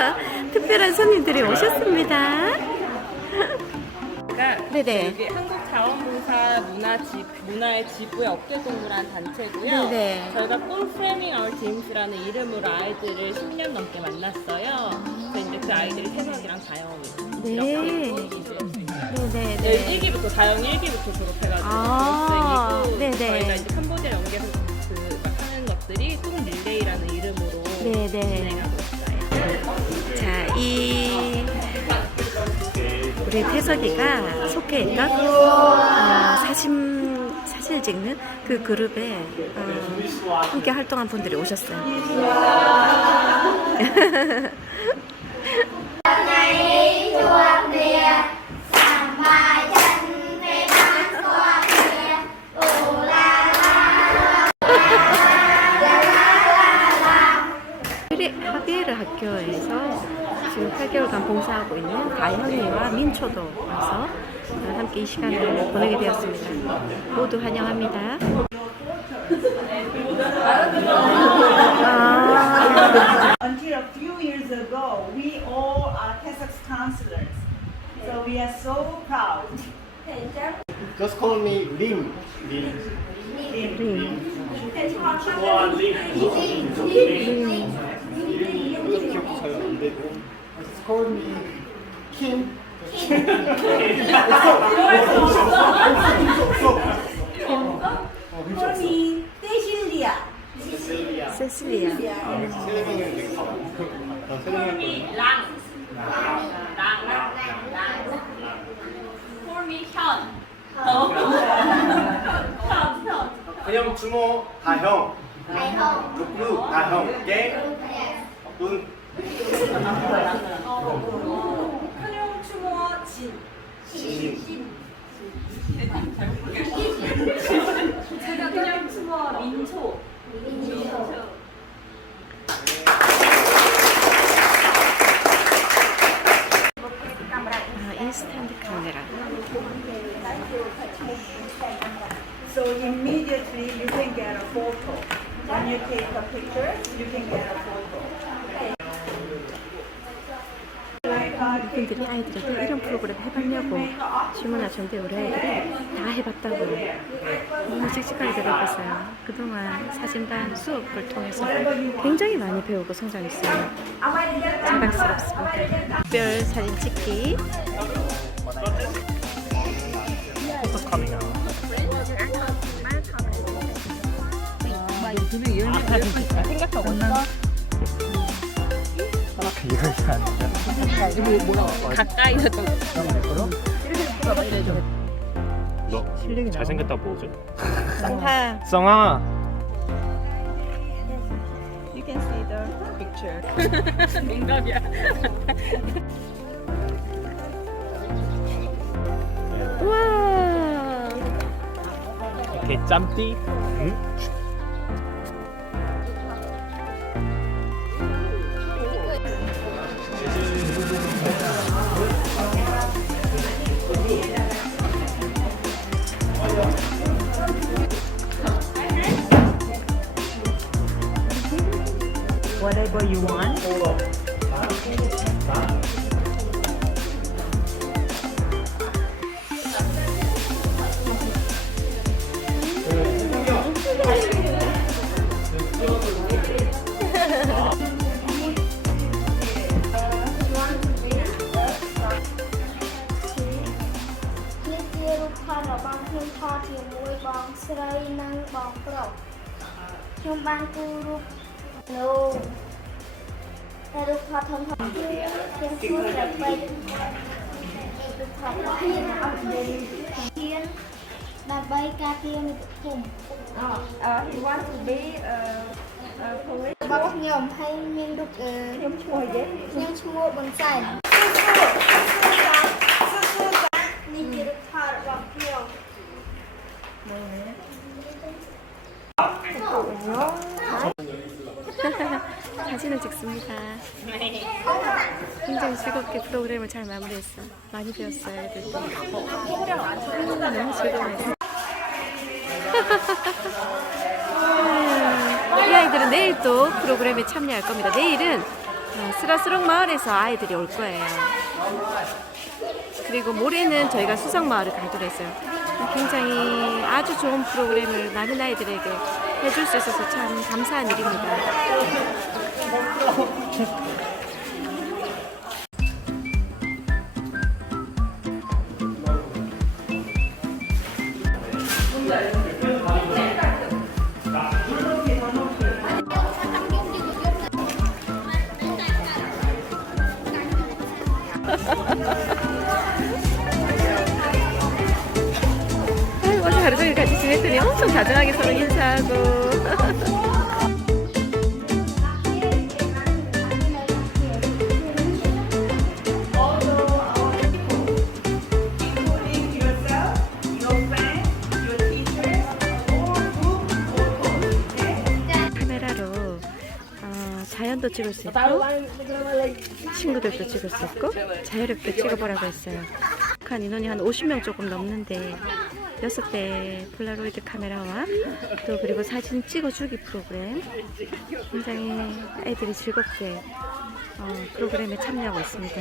특별한 손님들이 오셨습니다. 그러니까 네네. 여기 한국자원봉사 문화집 문화의 지부의 업계동물원 단체고요. 네네. 저희가 꿈 프레밍 아울 팀스라는 이름으로 아이들을 10년 넘게 만났어요. 그래서 이제 그 아이들이 태석이랑 다영이 네. 이렇게 이제 네네 네. 1기부터 다영 1기부터 졸업해가지고 아, 졸업생이고 네네. 저희가 이제 캄보디아 연계에서 그막 하는 것들이 꿈 릴레이라는 이름으로 네네. 진행하고 있어요. 자, 이 우리 태석이가 속해 있던 어, 사진 사진을 찍는 그 그룹에 어, 함께 활동한 분들이 오셨어요. 하비에- 와서 함께 이 시간을 보내게 되었습니다. 모두 환영합니다. 아, Until a few years ago, we all are TESOX counselors. So we are so proud. Just call me Lim. Lim. 좋아, 림. 여기서 기억도 잘안 되고. Just call me Kim. Me Cecilia. 세실리아. 셀레명은 되게 가봐. 난 셀레명 그냥 주모 다형. 룩룩 다형. 갱. 눈. 큰용 추모 진. 신. 제가 그냥 추모 민초. 아, 인스턴트 카메라. So immediately you can get a photo. When you take a picture, you can get a photo. 분들이 아이들에게 이런 프로그램 해봤냐고 질문하셨는데 우리 아이들이 다 해봤다고 너무 씩씩하게 대답했어요. 그동안 사진반 수업을 통해서 굉장히 많이 배우고 성장했어요. 자랑스럽습니다. 특별 사진 찍기. 가까이서 좀 너 잘생겼다 뭐죠? 쌍타. 썽아 You can see the picture. 민감이야. 우와. 이렇게 짬띠 응? Whatever you want.នេះជារូបថ តែរូបថតធំធំខ្ញុំគួរតែពេករូបថតខ្ញុំអត់ដឹងខ្ញុំដើម្បីការពារមិត្តភូមិអូ he wants to be a police របស់ខ្ញុំហើយមានរូបខ្ញុំឈ្មោះអីខ្ញុំឈ្មោះប៊ុនសែននេះជារូបថតរបស់ខ្ញុំមើលណា 사진을 찍습니다. 굉장히 즐겁게 프로그램을 잘 마무리했어. 많이 배웠어요, 애들도. 음, 너무 즐거워했어. 이 아이들은 내일 또 프로그램에 참여할 겁니다. 내일은 아, 스라스럭 마을에서 아이들이 올 거예요. 그리고 모레는 저희가 수성 마을을 가기로 했어요. 굉장히 아주 좋은 프로그램을 많은 아이들에게 해줄 수 있어서 참 감사한 일입니다. 어제 하루 종일 같이 지냈더니 엄청 다정하게 서로 인사하고. 어, 자연도 찍을 수 있고 친구들도 찍을 수 있고 자유롭게 찍어보라고 했어요. 한 인원이 한 50명 조금 넘는데 여섯 대 폴라로이드 카메라와 또 그리고 사진 찍어주기 프로그램 굉장히 아이들이 즐겁게 어, 프로그램에 참여하고 있습니다.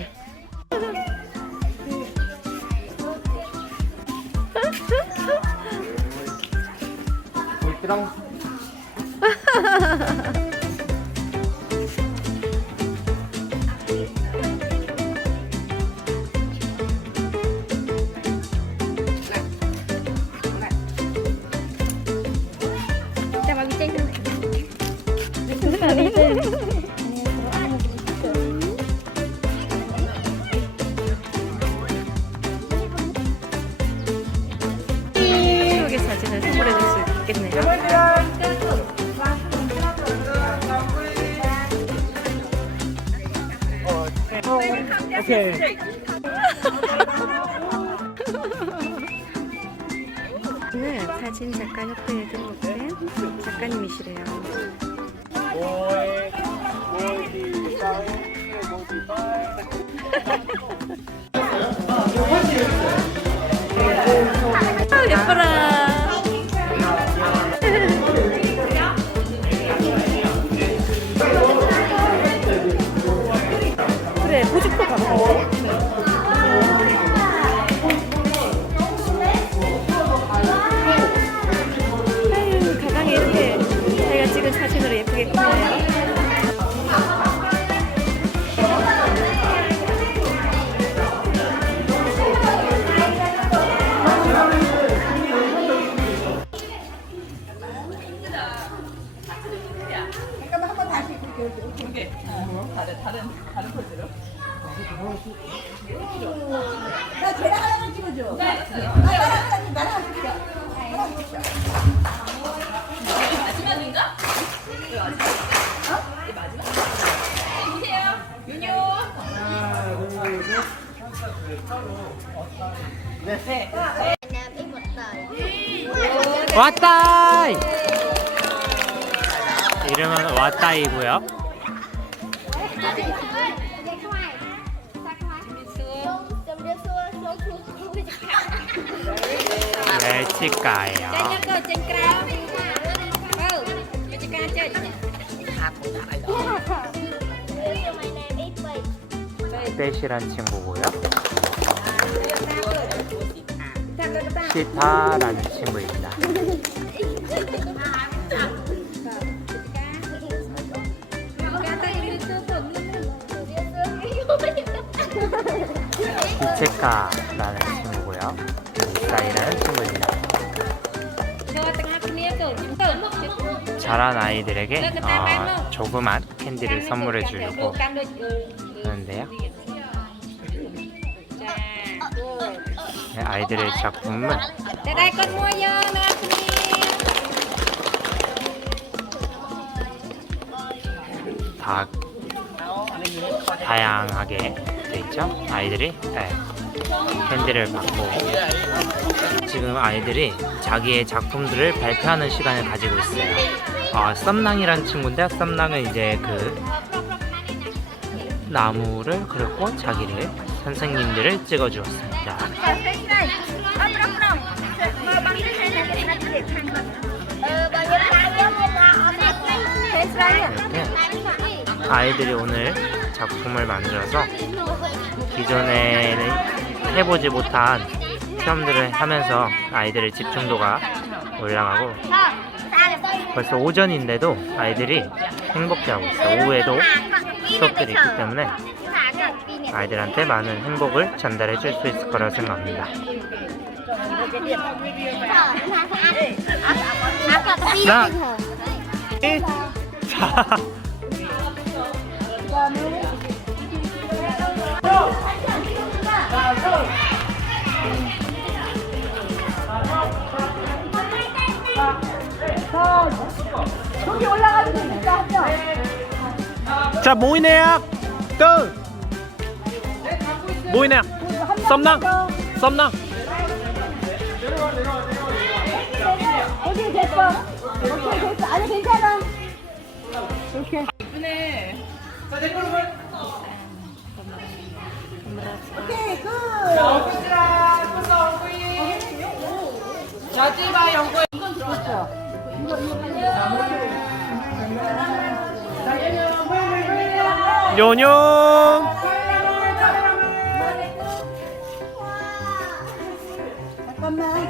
왔다. 이름은 왔다이고요. 멸치가예요. 떼시란 친구고요. 시타라는 친구입니다. 이체카라는 친구고요. 이사이라는 친구입니다. 자란 아이들에게 어, 조그만 캔디를 선물해 주려고 하는데요. 아이들의 작품은 다 다양하게 돼 있죠. 아이들이 네, 캔디를 받고 지금 아이들이 자기의 작품들을 발표하는 시간을 가지고 있어요. 어, 썸낭이라는 친구인데 썸낭은 이제 그 나무를 그렸고 자기를 선생님들을 찍어주었습니다. 이렇게 아이들이 오늘 작품을 만들어서 기존에 해보지 못한 시험들을 하면서 아이들의 집중도가 올라가고 벌써 오전인데도 아이들이 행복해하고 있어요. 오후에도 수업들이 있기 때문에 아이들한테 많은 행복을 전달해 줄 수 있을 거라고 생각합니다. 나- 자, 모이네야 끝 모이네야 썸남 썸남 오케이 됐어. 오케이 됐어. 아니 괜찮아. 이쁘네. 오케이 굿. 자지바 연구. 요뇽 잠깐만.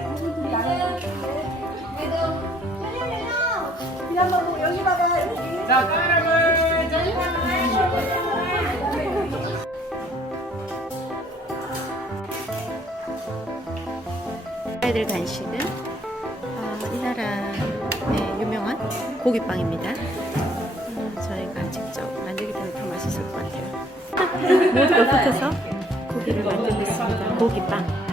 뭐 여기 봐봐. 여기. 아이들 간식은 어, 이 나라의 유명한 고기빵입니다. 음, 저희가 직접 만들기 때문에 더 맛있을 것 같아요. 모두가 붙어서 고기를 만들고 있습니다. 고기빵,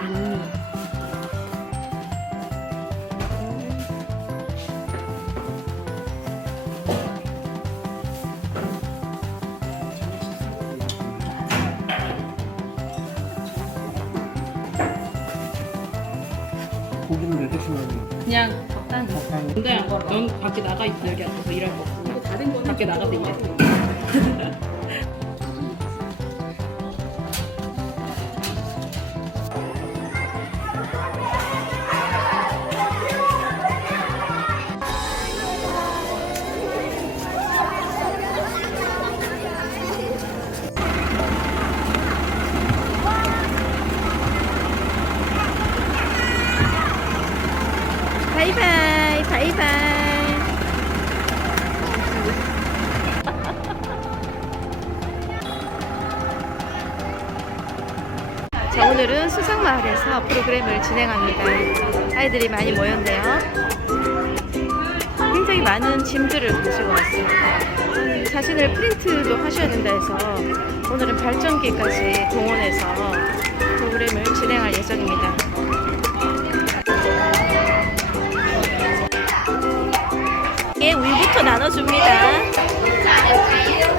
밖에 나가 있어 여기 앉아서 일할 거 없어. 다른 거 밖에 나가서 일해. 프로그램을 진행합니다. 아이들이 많이 모였네요. 굉장히 많은 짐들을 가지고 왔습니다. 음, 자신을 프린트도 하셔야 된다 해서 오늘은 발전기까지 동원해서 프로그램을 진행할 예정입니다. 예, 우유부터 나눠줍니다.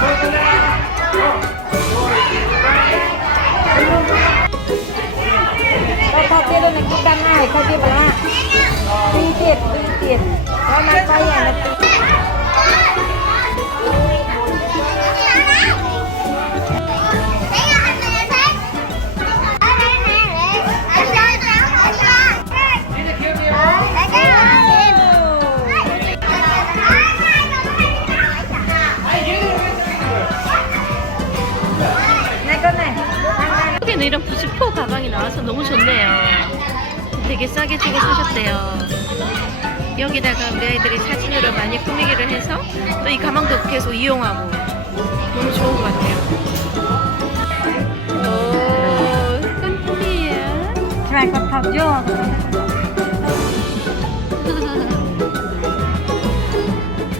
ก็ข้าวเจี๊ยบนกินกันให้าวเจี๊บปลาตีเจ็ดตีเจ็ดแล้วมาไปอย่างนี้ 이런 90% 가방이 나와서 너무 좋네요. 되게 싸게 주고 사셨대요. 여기다가 우리 아이들이 사진으로 많이 꾸미기를 해서 또 이 가방도 계속 이용하고 너무 좋은 것 같아요. 오, thọc vô.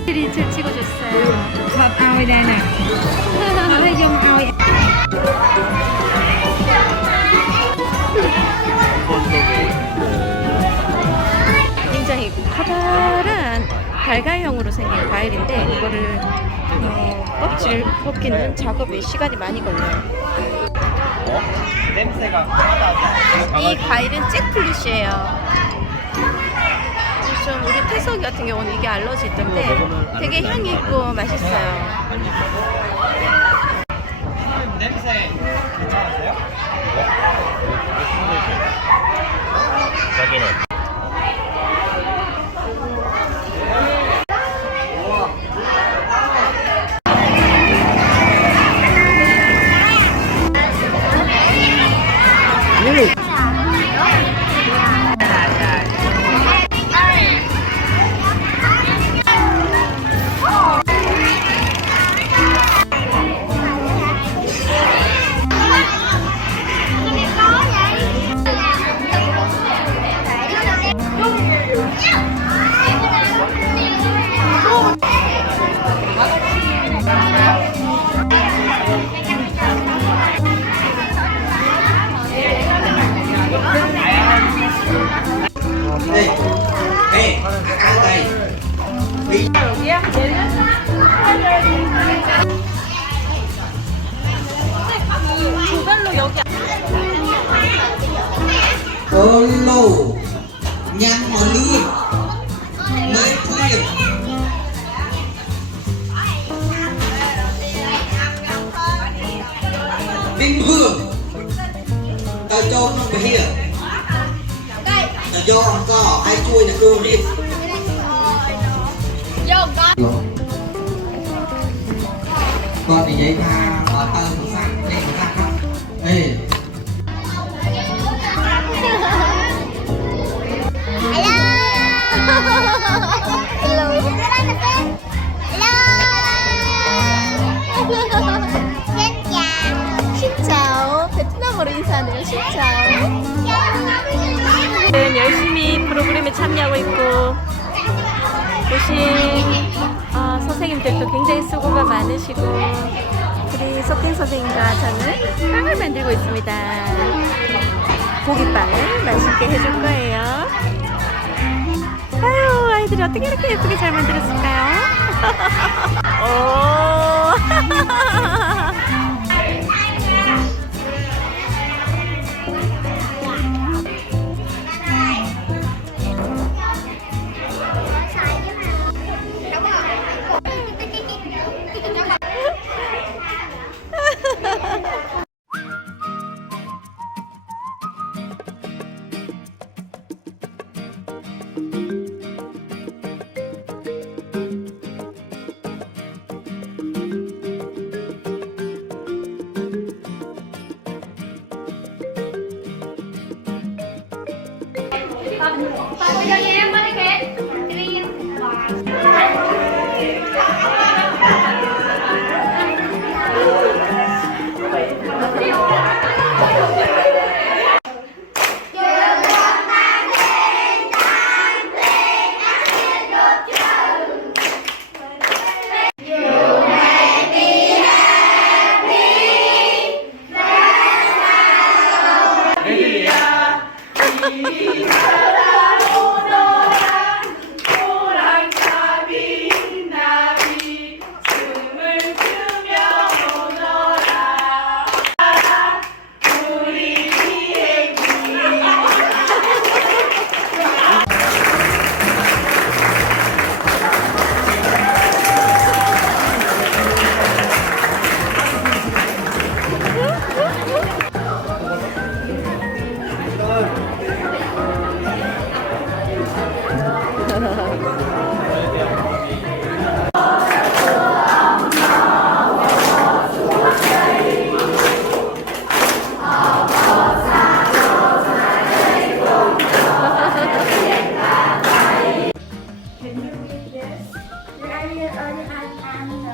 들이 잘 찍어줬어요. Đây nè. Thấy dung ao 굉장히 커다란 발갈형으로 생긴 과일인데 이거를 어, 껍질을 벗기는 작업에 시간이 많이 걸려요. 냄새가 이 과일은 잭플루시예요. 좀 우리 태석이 같은 경우는 이게 알러지 있던데 되게 향이 있고 맛있어요. 냄새 괜찮으세요? Dolo Nhang mà ly Mới thuyền Bình hương, Tao cho không phải hiểu Tao cho không có Ai chui là chui đi. Con thì vậy mà bỏ tơ một phát đây một phát không ê Hello. Hello. Xin chào. Xin chào. 베트남어로 인사하네요. Xin chào. 네, 열심히 프로그램에 참여하고 있고 보신 어, 선생님들도 굉장히 수고가 많으시고 우리 소팅 선생님과 저는 빵을 만들고 있습니다. 고기빵을 맛있게 해줄 거예요. 아유 아이들이 어떻게 이렇게 예쁘게 잘 만들었을까요? 오. voy a. I early, and, and